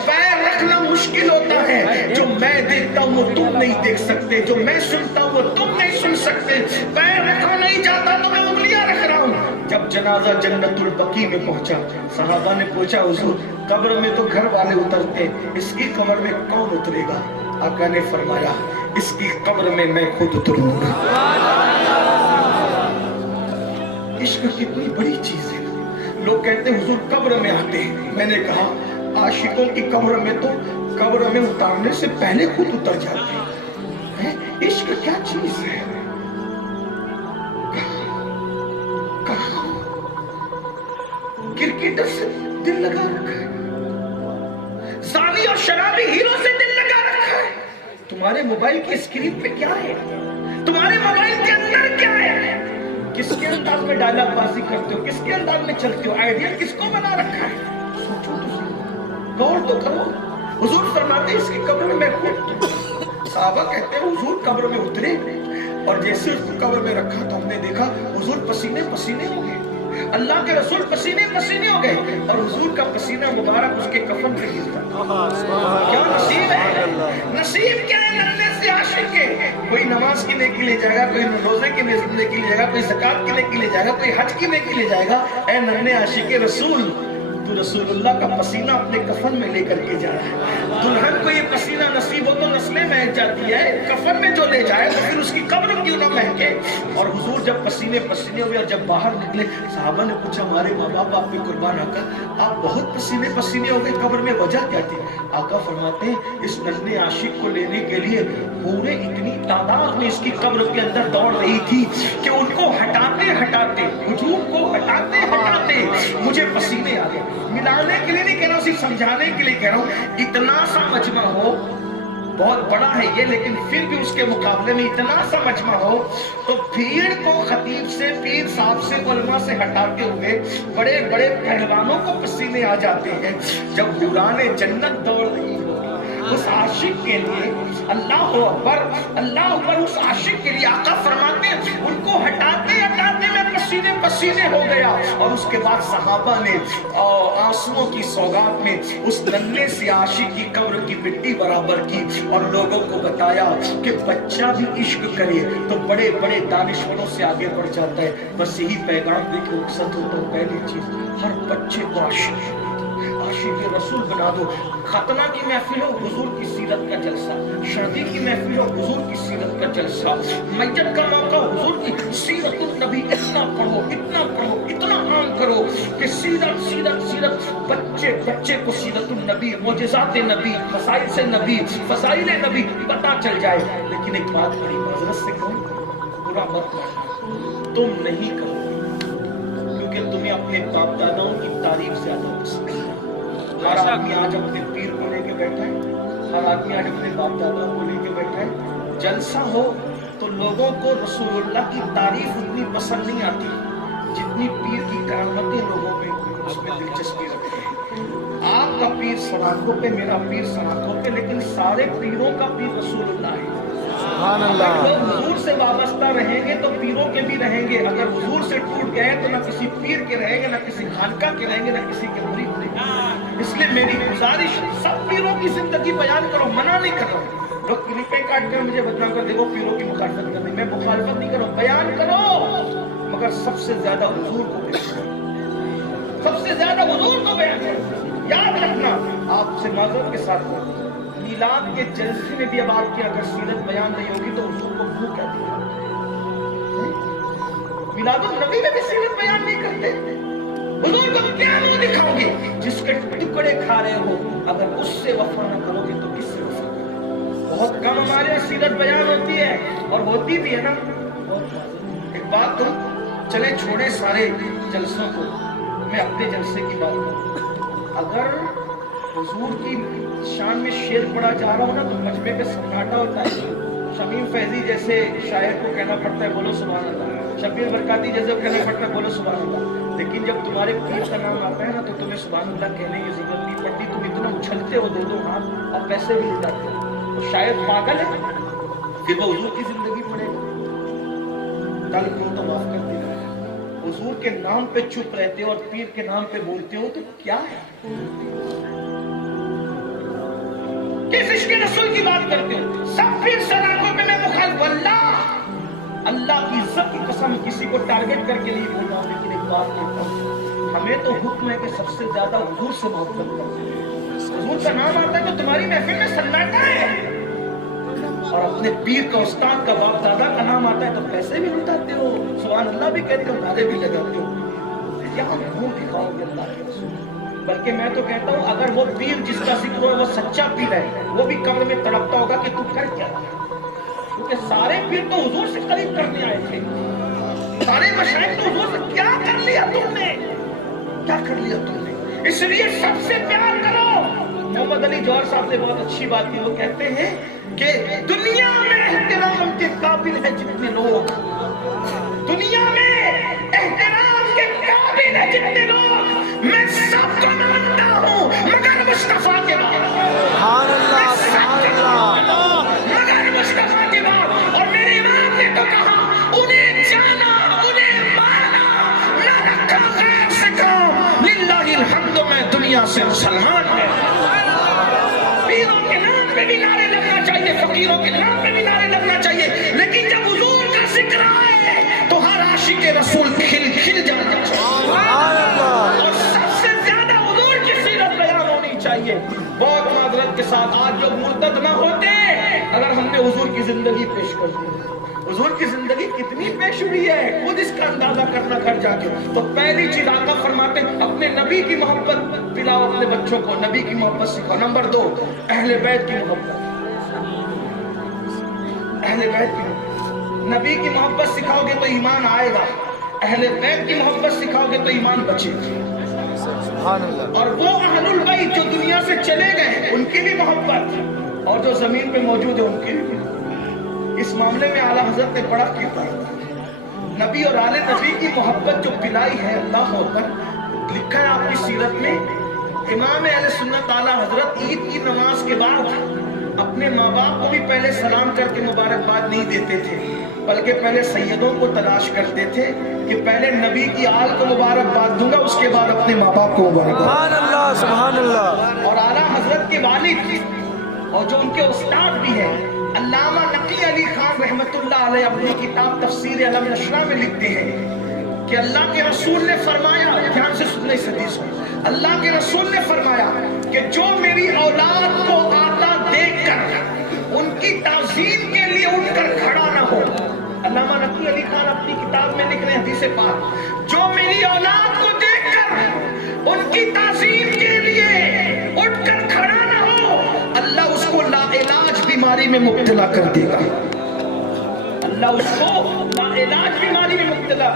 پیر رکھنا مشکل ہوتا ہے۔ جو میں دیکھتا ہوں وہ تم نہیں دیکھ سکتے، جو میں سنتا ہوں وہ تم نہیں سن سکتے، پیر رکھنا نہیں چاہتا تو میں انگلیاں رکھ رہا ہوں۔ جب جنازہ جنت البقیع میں پہنچا صحابہ نے پوچھا حضور قبر میں تو گھر والے اترتے اس کی قبر میں کون اترے گا؟ آقا نے فرمایا اس کی قبر میں میں خود اتروں گا۔ عشق کتنی بڑی چیز ہے۔ لوگ کہتے ہیں حضور قبر میں آتے ہیں، میں نے کہا عاشقوں کی قبر میں تو قبر میں اتارنے سے پہلے خود اتر جاتے ہیں۔ عشق کیا چیز ہے؟ کرکٹر سے دل لگا رکھا ہے، زانی اور شرابی ہیرو سے دل لگا رکھا ہے۔ تمہارے موبائل کی اسکرین پہ کیا ہے؟ تمہارے موبائل کے اندر کیا ہے؟ کس کے انداز میں ڈائلاگ بازی کرتے ہو؟ کس کے انداز میں چلتے ہو؟ آئیڈیل کس کو بنا رکھا ہے؟ سوچو تو غور تو کرو۔ حضور فرماتے ہیں اس کی قبر میں خود۔ صحابہ کہتے ہیں حضور قبر میں اترے اور جیسے اس کو قبر میں رکھا تو ہم نے دیکھا حضور پسینے پسینے ہو گئے، اللہ کے رسول پسینے پسینے ہو گئے اور حضور کا پسینہ مبارک اس کے کفن پہ گرتا۔ کیا نصیب ہے؟ نصیب کیا ہے ننھے سے عاشق کے؟ کوئی نماز کی نیکی لے جائے گا، کوئی روزے کی نیکی لے جائے گا، کوئی زکات کی نیکی لے جائے گا، کوئی حج کی نیکی لے جائے گا۔ اے ننھے عاشق رسول تو رسول اللہ کا پسینہ اپنے کفن میں لے کر کے جا رہا ہے۔ دلہن کو یہ پسینہ نصیب ہو تو نسلیں مہک جاتی ہے، کفن میں جو لے جائے تو پھر اس کی قبر کیوں نہ مہکے۔ اور حضور جب پسینے پسینے ہوئے اور جب باہر نکلے صحابہ نے پوچھا ہمارے ماں باپ آپ پہ قربان آقا آپ بہت پسینے پسینے ہو گئے، قبر میں وجہ کیا تھی؟ آقا فرماتے ہیں اس ننھے عاشق کو لینے کے لیے پورے اتنی تعداد میں اس کی قبر کے اندر دوڑ رہی تھی کہ ان کو ہٹاتے ہٹاتے وجود کو ہٹاتے ہٹاتے مجھے پسینے آ گئے۔ ملانے کے لیے نہیں کہہ رہا ہوں، صرف سمجھانے کے لیے کہہ رہا ہوں۔ اتنا سا مجمع ہو، بہت بڑا ہے یہ لیکن پھر بھی اس کے مقابلے میں اتنا سا مجمع ہو تو بھیڑ کو خطیب سے پیر صاحب سے علماء سے ہٹاتے ہوئے بڑے بڑے پہلوانوں کو پسینے آ جاتے ہیں۔ جب حوران جنت دوڑ رہی ہو اس عاشق کے لیے، اللہ اکبر اللہ اکبر، اس عاشق کے لیے آقا فرماتے ہیں ان کو ہٹاتے ہٹاتے میں پسینے پسینے ہو گیا۔ اور اس کے بعد صحابہ نے آنسوؤں کی سوغات میں اس ننھے سے عاشق کی قبر کی مٹی برابر کی اور لوگوں کو بتایا کہ بچہ بھی عشق کرے تو بڑے بڑے دانشوروں سے آگے بڑھ جاتا ہے۔ بس یہی پیغام دے کے مقصد ہوتا ہے پہلی چیز ہر بچے کو عاشق رسول بنا دو۔ ختنہ کی محفل ہو حضور کی سیرت کا جلسہ، شادی کی محفل ہو حضور کی سیرت کا جلسہ، میت کا موقع حضور کی سیرت النبی اتنا پڑھو اتنا عام کرو کہ سیرت سیرت سیرت بچے بچے کو سیرت النبی، معجزات نبی، مسائل سے نبی، فضائل نبی پتا چل جائے۔ لیکن ایک بات بڑی معذرت سے کہوں، برا مت ماننا، تم نہیں کرو کیونکہ تمہیں اپنے باپ داداؤں کی تعریف زیادہ پسند ہے۔ ہر آدمی آج اپنے پیر کو لے کے بیٹھا ہے، ہر آدمی آج اپنے باپ دادا کو لے کے بیٹھا ہے۔ جلسہ ہو تو لوگوں کو رسول اللہ کی تعریف اتنی پسند نہیں آتی جتنی پیر کی کرامتیں لوگوں میں اس میں دلچسپی رکھتے ہیں۔ آپ کا پیر سراخوں پہ، میرا پیر سراخوں پہ، لیکن سارے پیروں کا پیر رسول اللہ ہے۔ سبحان اگر اللہ۔ لوگ حضور سے وابستہ رہیں گے تو پیروں کے بھی رہیں گے، اگر حضور سے ٹوٹ گئے تو نہ کسی پیر کے رہیں گے، نہ کسی خانقاہ کے رہیں گے، نہ کسی کے مرید رہیں گے۔ اس لیے میری گزارش سب پیروں کی زندگی بیان کرو، منع نہیں کر رہا۔ لوگ کلپیں کاٹ کر مجھے بدنام کر دیکھو پیروں کی مخالفت کر رہی، میں مخالفت نہیں کروں، بیان کرو، مگر سب سے زیادہ حضور کو بیان کرو، سب سے زیادہ حضور کو بیان کرو۔ یاد رکھنا، آپ سے معذرت کے ساتھ میلاد کے جلسے میں بھی اب آپ کی اگر سیرت بیان نہیں ہوگی تو حضور کو بھوک کہتے ہیں۔ میلاد النبی میں بھی سیرت بیان نہیں کرتے، حضور کو کیا منہ دکھاؤ گے؟ جس کے ٹکڑے کھا رہے ہو اگر اس سے وفا نہ کرو گے تو کس سے وفا کرو گے؟ بہت کم ہمارے یہاں سیرت بیان ہوتی ہے، اور ہوتی بھی ہے نا۔ ایک بات تو چلے چھوڑے سارے جلسوں کو، میں اپنے جلسے کی بات کروں۔ اگر حضور کی شان میں شعر پڑھا جا رہا ہو نا تو مجمع پہ سناٹا ہوتا ہے۔ شمیم فیضی جیسے شاعر کو کہنا پڑتا ہے بولو سبحان اللہ، شبیر برکاتی جیسے کہنا پڑتا ہے بولو سبحان اللہ، لیکن جب تمہارے پیر کا نام آتا ہے نا تو تمہیں سبحان اللہ کہنے کی ضرورت نہیں پڑتی، تم اتنا اچھلتے ہو دو ہاتھ اور پیسے بھی لٹاتے ہو۔ تو شاید پاگل ہے کہ وہ حضور کی زندگی پڑھے گا؟ کل کو تو معاف کر دیا، حضور کے نام پہ چپ رہتے ہو اور پیر کے نام پہ بولتے ہو تو کیا ہے؟ کس عشق رسول کی بات کرتے ہو؟ سب پھر سلاخوں پہ میں مخالف، اللہ کی عزت کی قسم کسی کو ٹارگٹ کر کے نہیں بول رہا ہوں، لیکن ایک بات کہتا ہوں، ہمیں تو حکم ہے کہ سب سے زیادہ حضور سے محبت کرو۔ حضور کا نام آتا ہے تو تمہاری محفل میں سناٹا ہے، اور اپنے پیر کا استاد کا باپ دادا کا نام آتا ہے تو پیسے بھی لٹاتے ہو، سبحان اللہ بھی کہتے ہو، نعرے بھی لگاتے ہو۔ کیا منہ دکھاؤ گے اللہ کے رسول؟ بلکہ میں تو کہتا ہوں اگر وہ پیر جس کا ذکر ہو وہ سچا پیر ہے، وہ بھی قبر میں تڑپتا ہوگا کہ تو کر کیا، کیونکہ سارے پیر تو حضور سے قریب کرنے آئے تھے، سارے مشائخ تو حضور سے کیا کر لیا تم نے، کیا کر لیا تم نے؟ اس لیے سب سے پیار کرو۔ محمد علی جوہر صاحب نے بہت اچھی بات کی، وہ کہتے ہیں کہ دنیا میں احترام کے قابل ہے جتنے لوگ، دنیا میں احترام کے قابل ہے جتنے لوگ، میں سب کو مانتا ہوں مگر مصطفیٰ کے بعد، سبحان اللہ سبحان اللہ، مگر مصطفیٰ کے بعد۔ اور میرے امام نے تو کہا انہیں جانا انہیں مانا، نہ رکھا غیر سے کام، للہ الحمد میں دنیا سے مسلمان ہے۔ پیروں کے نام پہ بھی نعرے لگنا چاہیے، فقیروں کے نام پہ بھی نعرے لگنا چاہیے، لیکن جب حضور کا ذکر آئے تو ہر عاشق رسول کھل کھل جانا چاہیے، اور سب سے زیادہ حضور کی سیرت بیان ہونی چاہیے۔ بہت معذرت کے ساتھ آج لوگ مرتد نہ ہوتے اگر ہم نے حضور کی زندگی پیش کر دی۔ حضور کی زندگی کتنی پیش ہوئی ہے خود اس کا اندازہ کرنا گھر جا کے۔ تو پہلی چیز آقا فرماتے اپنے نبی کی محبت پلاؤ اپنے بچوں کو، نبی کی محبت سکھاؤ۔ نمبر 2 اہل بیت کی محبت، اہل بیت کی محبت، نبی کی محبت سکھاؤ گے تو ایمان آئے گا، اہل بیت کی محبت سکھاؤ گے تو ایمان بچے گا۔ سبحان اللہ۔ اور وہ اہل البیت جو دنیا سے چلے گئے ان کی بھی محبت، اور جو زمین پہ موجود ہے ان کی بھی۔ اس معاملے میں اعلیٰ حضرت نے بڑا کردار، نبی اور آل نبی کی محبت جو پلائی ہے، اللہ اکبر۔ لکھا ہے آپ کی سیرت میں امام اہل سنت اعلیٰ حضرت عید کی نماز کے بعد اپنے ماں باپ کو بھی پہلے سلام کر کے مبارکباد نہیں دیتے تھے، بلکہ پہلے سیدوں کو تلاش کرتے تھے کہ پہلے نبی کی آل کو مبارکباد دوں گا، اس کے بعد اپنے ماں باپ کو مبارکباد۔ سبحان اللہ سبحان اللہ۔ اور اعلیٰ حضرت کے والد اور جو ان کے استاد بھی ہیں علامہ نقی علی خان رحمت اللہ علیہ اپنی کتاب تفسیر علم نشرہ میں لکھتے ہیں کہ اللہ کے رسول نے فرمایا، دھیان سے سنیں اس حدیث کو، اللہ کے رسول نے فرمایا کہ جو میری اولاد کو آتا دیکھ کر ان کی تعظیم کے لیے اٹھ کر کھڑا نہ ہو، علامہ نقی علی خان اپنی کتاب میں لکھ رہے ہیں حدیث پاک، جو میری اولاد کو دیکھ کر ان کی تعظیم کے لیے اٹھ کر کھڑا نہ ہو، اللہ اس کو لا علاج بیماری میں مبتلا کر دے گا، اللہ اس کو لا علاج بیماری میں مبتلا۔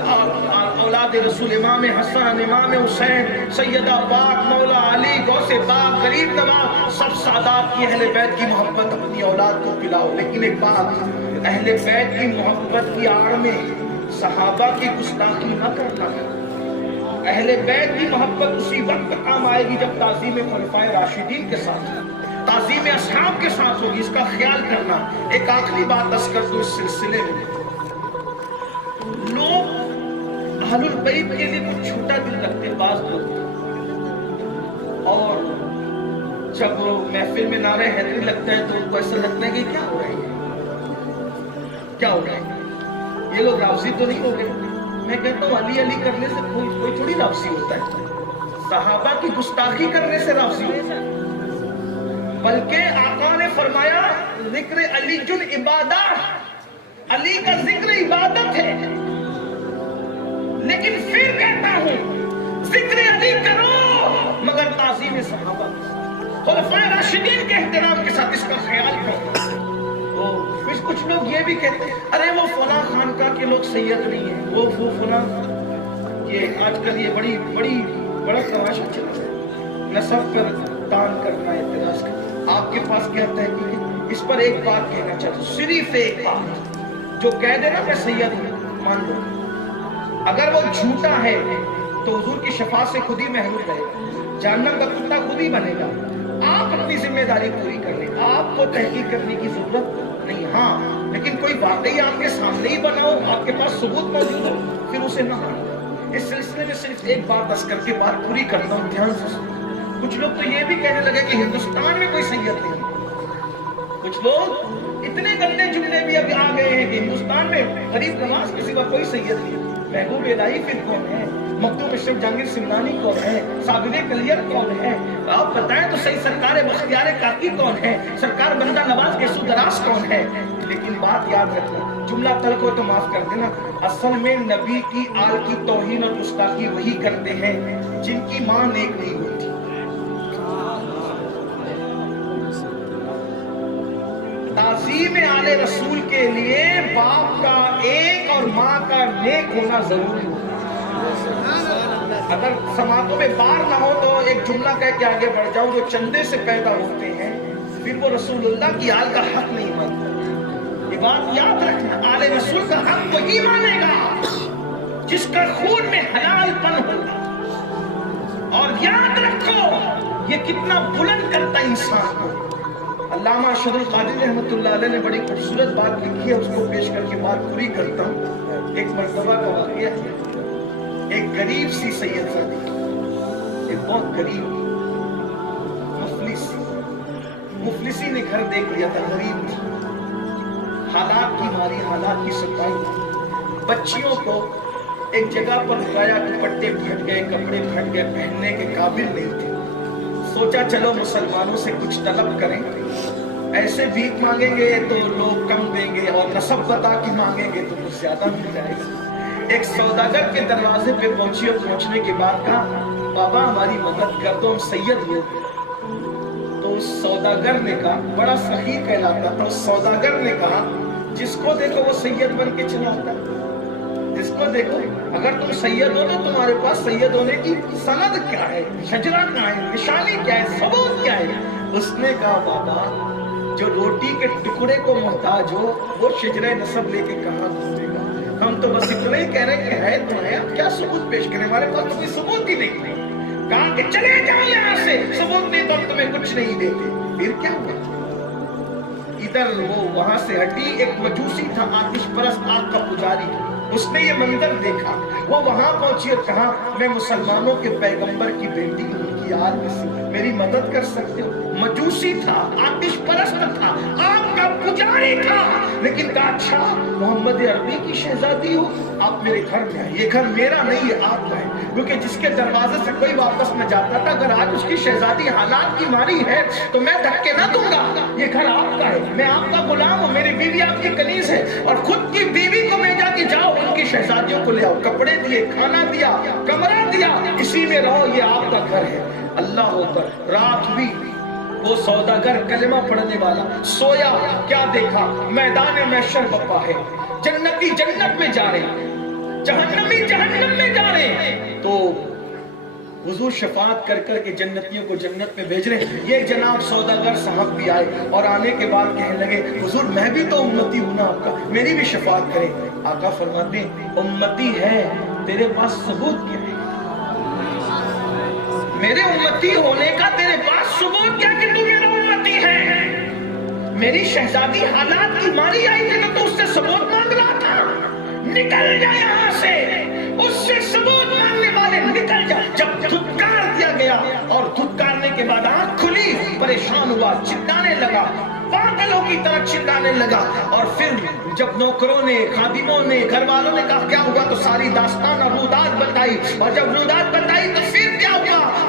اولاد رسول امام حسن، امام حسین، سیدہ پاک، مولا علی، غوث پاک، غریب نواز، سب سادات کی اہل بیت کی محبت اپنی اولاد کو پلاؤ۔ لیکن ایک بات، اہل بیت کی محبت کی آڑ میں صحابہ کی گستاخی نہ کرنا۔ اہل بیت کی محبت اسی وقت کام آئے گی جب تعظیم خلفائے راشدین کے ساتھ، تعظیم اصحاب کے ساتھ ہوگی، اس کا خیال کرنا۔ ایک آخری بات عرض کر دوں اس سلسلے میں، لوگ اہل البیت کے لیے کچھ چھوٹا دل رکھتے بعض لوگ، اور جب وہ محفل میں نعرہ حیدری لگتا ہے تو ان کو ایسا لگتا ہے کہ کیا ہو رہا ہے، کیا ہو رہا ہے، یہ لوگ راضی تو نہیں ہو گئے۔ میں کہتا ہوں علی علی کرنے سے کوئی تھوڑی راضی ہوتا ہے، صحابہ کی گستاخی کرنے سے راضی ہو، بلکہ آقا نے فرمایا ذکر علی جن عبادت، علی کا ذکر عبادت ہے، لیکن پھر کہتا ہوں ذکر علی کرو مگر تعظیم صحابہ، خلفائے راشدین کے احترام کے ساتھ اس کا خیال کرو۔ کچھ لوگ یہ بھی کہتے ہیں ارے وہ فلاں خانقاہ کے لوگ سید نہیں ہیں، وہ فلاں، یہ آج کل یہ بڑا تماشا چل رہا ہے، نسب پر تان کرنا، اعتراض کرنا۔ آپ کے پاس کیا تحقیق ہے؟ اس پر ایک بات کہنا چاہتا ہوں، صرف ایک بات، جو کہہ دے نا میں سید ہوں مان لو، اگر وہ جھوٹا ہے تو حضور کی شفاعت سے خود ہی محروم رہے گا، جہنم کا کتا خود ہی بنے گا۔ آپ اپنی ذمہ داری پوری کر لیں، آپ کو تحقیق کرنے کی ضرورت نہیں، ہاں لیکن کوئی واقعی آپ کے سامنے ہی بنا ہو، آپ کے پاس ثبوت موجود ہو، پھر اسے نہ مانو۔ اس سلسلے میں صرف ایک بات بس کر کے بات پوری کرتا ہوں، دھیان سے سنو۔ کچھ لوگ تو یہ بھی کہنے لگے کہ ہندوستان میں کوئی سید نہیں، کچھ لوگ اتنے گندے جملے بھی اب آ گئے ہیں کہ ہندوستان میں غریب نواز کے سوا کوئی سید نہیں۔ محبوب الہی پھر کون ہے؟ مخدوم اشرف جہانگیر سمنانی کون ہے؟ صابر کلیئر کون ہے؟ آپ بتائیں تو صحیح سرکار بختیار کاکی کون ہے؟ سرکار بندہ نواز گیسو دراز کون ہے؟ لیکن بات یاد رکھنا، جملہ تلخ ہو تو معاف کر دینا، اصل میں نبی کی آل کی توہین اور گستاخی وہی کرتے ہیں جن کی ماں نیک نہیں ہوئی تھی۔ تعظیم آل رسول کے لیے باپ کا ایک اور ماں کا نیک ہونا ضروری ہے۔ اگر سماعتوں میں بار نہ ہو تو ایک جملہ کہہ کے آگے بڑھ جاؤں، جو چندے سے پیدا ہوتے ہیں پھر وہ رسول اللہ کی آل کا حق نہیں مانتے۔ یہ بات یاد رکھنا، آل رسول کا حق وہی مانے گا جس کا خون میں حلال پن ہوگا۔ اور یاد رکھو یہ کتنا بلند کرتا انسان کو۔ علامہ ارشد القادری رحمۃ اللہ علیہ نے بڑی خوبصورت بات لکھی ہے، اس کو پیش کر کے بات پوری کرتا ہوں۔ ایک مرتبہ کا واقعہ ہے، ایک غریب سی سید زادی، ایک بہت غریب مفلسی نے گھر دیکھ لیا تھا، غریب تھی، حالات کی ماری، حالات کی ستائی، بچیوں کو ایک جگہ پر رکایا، دوپٹے پھٹ گئے، کپڑے پھٹ گئے، پہننے کے قابل نہیں تھے۔ سوچا چلو مسلمانوں سے کچھ طلب کریں، ایسے بھیک مانگیں گے تو لوگ کم دیں گے اور نسب بتا کے مانگیں گے تو کچھ زیادہ مل جائے گا۔ ایک سوداگر کے دروازے پہ پہنچی اور پہنچنے کے بعد کہا بابا ہماری مدد کر دو، ہم سید لوگ۔ تو اس سوداگر نے کہا، بڑا سخی کہلاتا تھا، اس سوداگر نے کہا جس کو دیکھو وہ سید بن کے چلا ہوتا، جس کو دیکھو، اگر تم سید ہو تو تمہارے پاس سید ہونے کی سند کیا ہے، شجرہ کیا ہے، نشانی کیا ہے، ثبوت کیا ہے؟ اس نے کہا بابا جو روٹی کے ٹکڑے کو محتاج ہو وہ شجرہ نسب لے کے کہاں گھومے گا؟ ہم تو بس اتنا ہی کہہ رہے ہیں کہ ہے تو ہے، اب کیا ثبوت پیش کریں، ہمارے پاس کوئی ثبوت ہی نہیں۔ کہا کہ چلے جاؤ یہاں سے، ثبوت نہیں تو ہم تمہیں کچھ نہیں دیتے۔ پھر کیا ہوا؟ ادھر وہ وہاں سے ہٹی، ایک مجوسی تھا، آتش پرست، آگ کا پجاری، اس نے یہ منظر دیکھا، وہ وہاں پہنچی اور کہا میں مسلمانوں کے پیغمبر کی بیٹی ہوں، ان کی آل میں سے میری مدد کر سکتے ہو؟ مجوسی تھا، آتش پرست تھا، آگ کا پجاری تھا، لیکن کہا اچھا محمد عربی کی شہزادی ہو، آپ میرے گھر میں آئے، یہ گھر میرا نہیں ہے آپ کا ہے، کیونکہ جس کے دروازے سے کوئی واپس نہ جاتا تھا، اگر آج اس کی شہزادی حالات کی ماری ہے تو میں دھکے نہ دوں گا، یہ گھر آپ کا ہے، میں آپ کا غلام ہوں، میری بیوی آپ کی کنیز ہے، اور خود کی بیوی کو بھیجا کہ جاؤ ان کی شہزادیوں کو لے آؤ، کپڑے دیے، کھانا دیا، کمرہ دیا، اسی میں رہو، یہ آپ کا گھر ہے۔ اللہ اکبر، رات بھی وہ سوداگر کلمہ پڑھنے والا سویا، کیا دیکھا؟ میدان محشر بپا ہے، جنتی جنت میں جا رہے، جہنمی جہنم میں جا رہے، تو حضور شفاعت کر کر کے جنتیوں کو جنت میں بھیج رہے ہیں۔ یہ جناب سوداگر صاحب بھی آئے اور آنے کے بعد کہنے لگے حضور میں بھی تو امتی ہوں نا آپ کا، میری بھی شفاعت کریں۔ آقا فرماتے ہیں امتی ہے، تیرے پاس ثبوت کیا ہے؟ میرے امتی ہونے کا تیرے پاس ثبوت کیا کہ تو میرا امتی ہے؟ میری شہزادی حالات کی ماری آئی تھی تو اس سے ثبوت مانگ رہا تھا، نکل جا یہاں سے، اس سے ثبوت مانگنے والے نکل جا۔ جب دھتکار دیا گیا اور دھتکارنے کے بعد آنکھ کھلی، پریشان ہوا، چلانے لگا، پاگلوں کی طرح چلانے لگا، اور پھر جب نوکروں نے، خادموں نے، گھر والوں نے کہا کیا ہوا تو ساری داستان اور رودات بتائی، اور جب رودات بتائی تو پھر کیا ہوا؟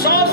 100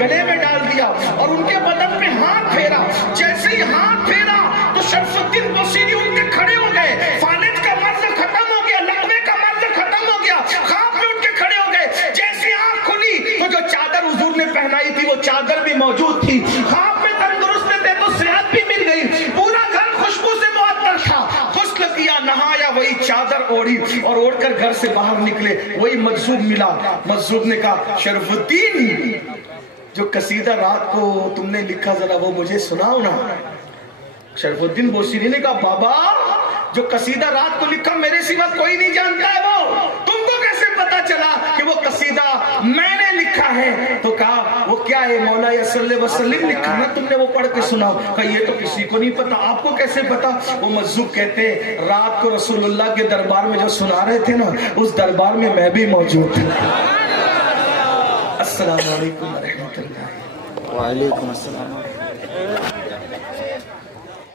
گلے میں ڈال دیا اور ان کے بدن پہ ہاتھ پھیرا. جیسے ہی ہاتھ پھیرا تو شرف الدین بوصیری ان کے کھڑے ہو گئے. فالج کا مرض ختم ہو گیا, لقوے کا مرض ختم ہو گیا, خواب میں اٹھ کے کھڑے ہو گئے. جیسے آنکھ کھلی تو جو چادر حضور نے پہنائی تھی وہ چادر بھی موجود تھی. خواب میں تندرست تھے تو صحت بھی مل گئی. پورا گھر خوشبو سے معطر تھا. غسل کیا, نہایا, وہی چادر اوڑھی اور اوڑھ کر گھر سے باہر نکلے. وہی مجذوب ملا. مجذوب نے کہا شرف الدین, جو قصیدہ رات کو تم نے لکھا ذرا وہ مجھے سناؤ نا. شرف الدین بوصیری نے کہا بابا, جو قصیدہ رات کو لکھا میرے سوا کوئی نہیں جانتا ہے. وہ تم کو کیسے پتا چلا کہ وہ قصیدہ میں نے لکھا ہے؟ تو کہا وہ کیا ہے؟ مولا صلی اللہ علیہ وسلم لکھا نا تم نے, وہ پڑھ کے سناؤ. کہا یہ تو کسی کو نہیں پتا, آپ کو کیسے پتا؟ وہ مجذوب کہتے ہیں رات کو رسول اللہ کے دربار میں جو سنا رہے تھے نا, اس دربار میں میں بھی موجود تھا. السلام علیکم ورحمۃ اللہ. وعلیکم السلام.